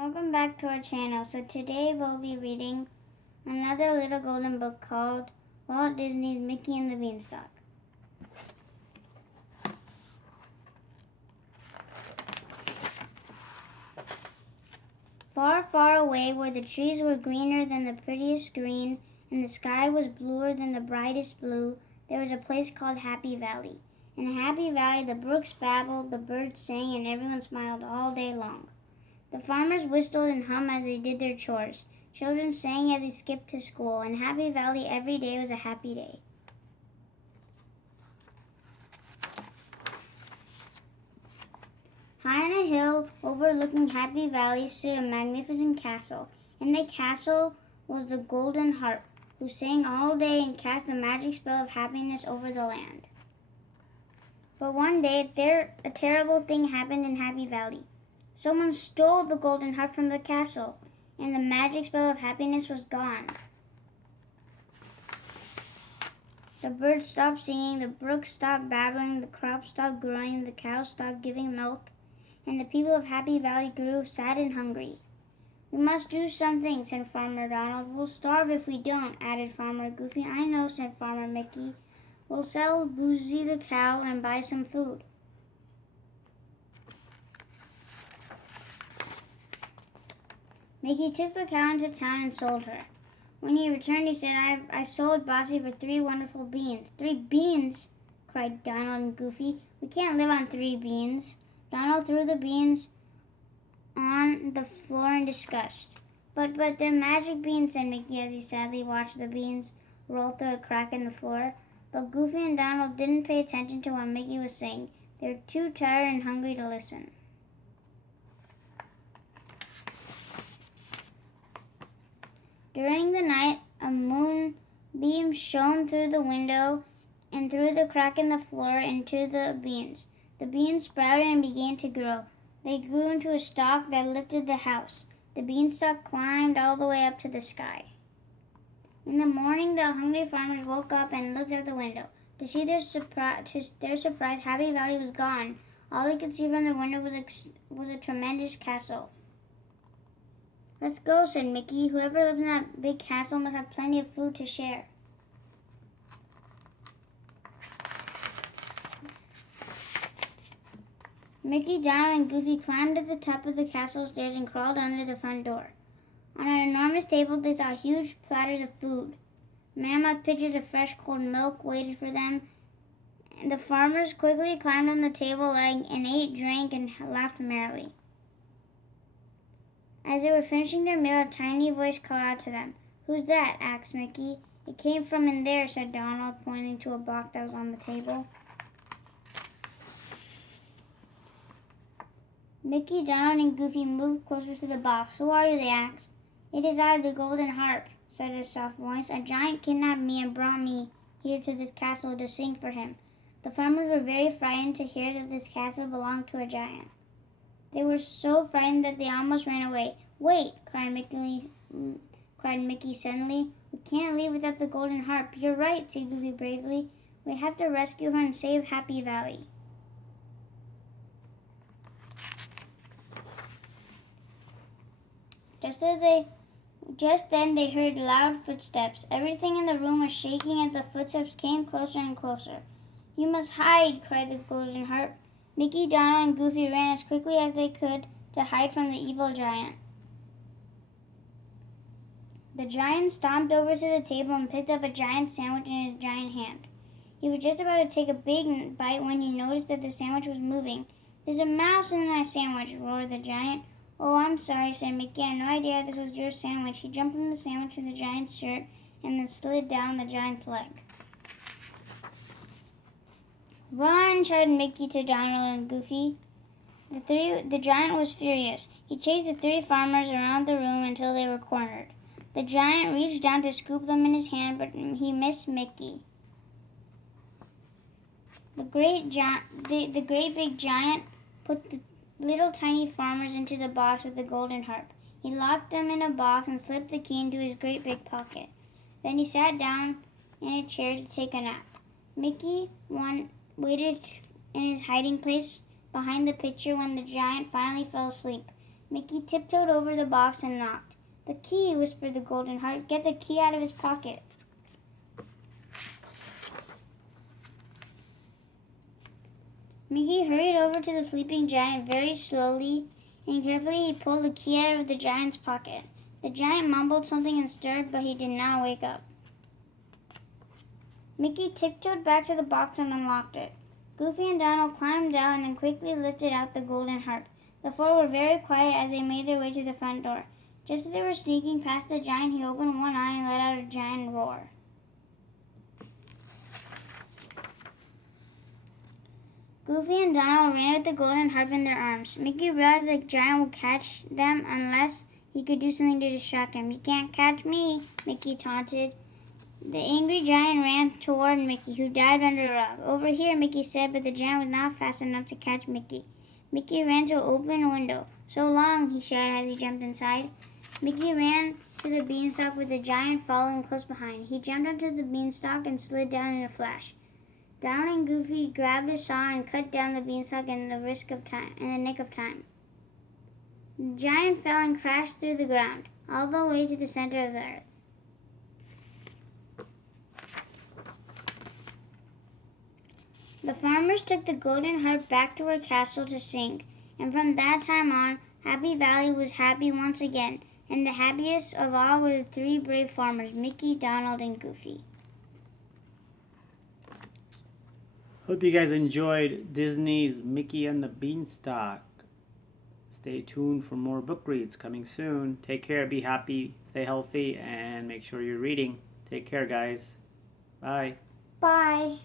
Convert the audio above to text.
Welcome back to our channel. So today we'll be reading another little golden book called Walt Disney's Mickey and the Beanstalk. Far, far away, where the trees were greener than the prettiest green and the sky was bluer than the brightest blue, there was a place called Happy Valley. In Happy Valley, the brooks babbled, the birds sang, and everyone smiled all day long. The farmers whistled and hummed as they did their chores. Children sang as they skipped to school. In Happy Valley, every day was a happy day. High on a hill overlooking Happy Valley stood a magnificent castle. In the castle was the golden harp, who sang all day and cast a magic spell of happiness over the land. But one day, a terrible thing happened in Happy Valley. Someone stole the golden harp from the castle, and the magic spell of happiness was gone. The birds stopped singing, the brooks stopped babbling, the crops stopped growing, the cows stopped giving milk, and the people of Happy Valley grew sad and hungry. "We must do something," said Farmer Donald. "We'll starve if we don't," added Farmer Goofy. "I know," said Farmer Mickey. "We'll sell Boozy the cow and buy some food." Mickey took the cow into town and sold her. When he returned, he said, I sold Bossy for 3 wonderful beans." "3 beans?" cried Donald and Goofy. "We can't live on 3 beans." Donald threw the beans on the floor in disgust. But they're magic beans," said Mickey as he sadly watched the beans roll through a crack in the floor. But Goofy and Donald didn't pay attention to what Mickey was saying. They were too tired and hungry to listen. During the night, a moonbeam shone through the window and through the crack in the floor into the beans. The beans sprouted and began to grow. They grew into a stalk that lifted the house. The beanstalk climbed all the way up to the sky. In the morning, the hungry farmers woke up and looked out the window. To their surprise, Happy Valley was gone. All they could see from the window was a tremendous castle. "Let's go," said Mickey. "Whoever lives in that big castle must have plenty of food to share." Mickey, Donald, and Goofy climbed to the top of the castle stairs and crawled under the front door. On an enormous table, they saw huge platters of food. Mammoth pitchers of fresh cold milk waited for them. And the farmers quickly climbed on the table and ate, drank, and laughed merrily. As they were finishing their meal, a tiny voice called out to them. "Who's that?" asked Mickey. "It came from in there," said Donald, pointing to a box that was on the table. Mickey, Donald, and Goofy moved closer to the box. "Who are you?" they asked. "It is I, the golden harp," said a soft voice. "A giant kidnapped me and brought me here to this castle to sing for him." The farmers were very frightened to hear that this castle belonged to a giant. They were so frightened that they almost ran away. "Wait!" cried Mickey suddenly. "We can't leave without the golden harp." "You're right," said Goofy bravely. "We have to rescue her and save Happy Valley." Just then they heard loud footsteps. Everything in the room was shaking as the footsteps came closer and closer. "You must hide!" cried the golden harp. Mickey, Donald, and Goofy ran as quickly as they could to hide from the evil giant. The giant stomped over to the table and picked up a giant sandwich in his giant hand. He was just about to take a big bite when he noticed that the sandwich was moving. "There's a mouse in my sandwich," roared the giant. "Oh, I'm sorry," said Mickey. "I had no idea this was your sandwich." He jumped from the sandwich to the giant's shirt and then slid down the giant's leg. "Run!" shouted Mickey to Donald and Goofy. The giant was furious. He chased the 3 farmers around the room until they were cornered. The giant reached down to scoop them in his hand, but he missed Mickey. The great big giant put the little tiny farmers into the box with the golden harp. He locked them in a box and slipped the key into his great big pocket. Then he sat down in a chair to take a nap. Mickey waited in his hiding place behind the picture when the giant finally fell asleep. Mickey tiptoed over the box and knocked. "The key," whispered the golden heart. "Get the key out of his pocket." Mickey hurried over to the sleeping giant very slowly and carefully. He pulled the key out of the giant's pocket. The giant mumbled something and stirred, but he did not wake up. Mickey tiptoed back to the box and unlocked it. Goofy and Donald climbed out and then quickly lifted out the golden harp. The four were very quiet as they made their way to the front door. Just as they were sneaking past the giant, he opened one eye and let out a giant roar. Goofy and Donald ran with the golden harp in their arms. Mickey realized the giant would catch them unless he could do something to distract him. "You can't catch me," Mickey taunted. The angry giant ran toward Mickey, who dived under a rug. "Over here," Mickey said, but the giant was not fast enough to catch Mickey. Mickey ran to an open window. "So long," he shouted as he jumped inside. Mickey ran to the beanstalk with the giant following close behind. He jumped onto the beanstalk and slid down in a flash. Donald and Goofy grabbed a saw and cut down the beanstalk in the nick of time. The giant fell and crashed through the ground, all the way to the center of the earth. The farmers took the golden harp back to her castle to sing, and from that time on, Happy Valley was happy once again, and the happiest of all were the three brave farmers, Mickey, Donald, and Goofy. Hope you guys enjoyed Disney's Mickey and the Beanstalk. Stay tuned for more book reads coming soon. Take care, be happy, stay healthy, and make sure you're reading. Take care, guys. Bye. Bye.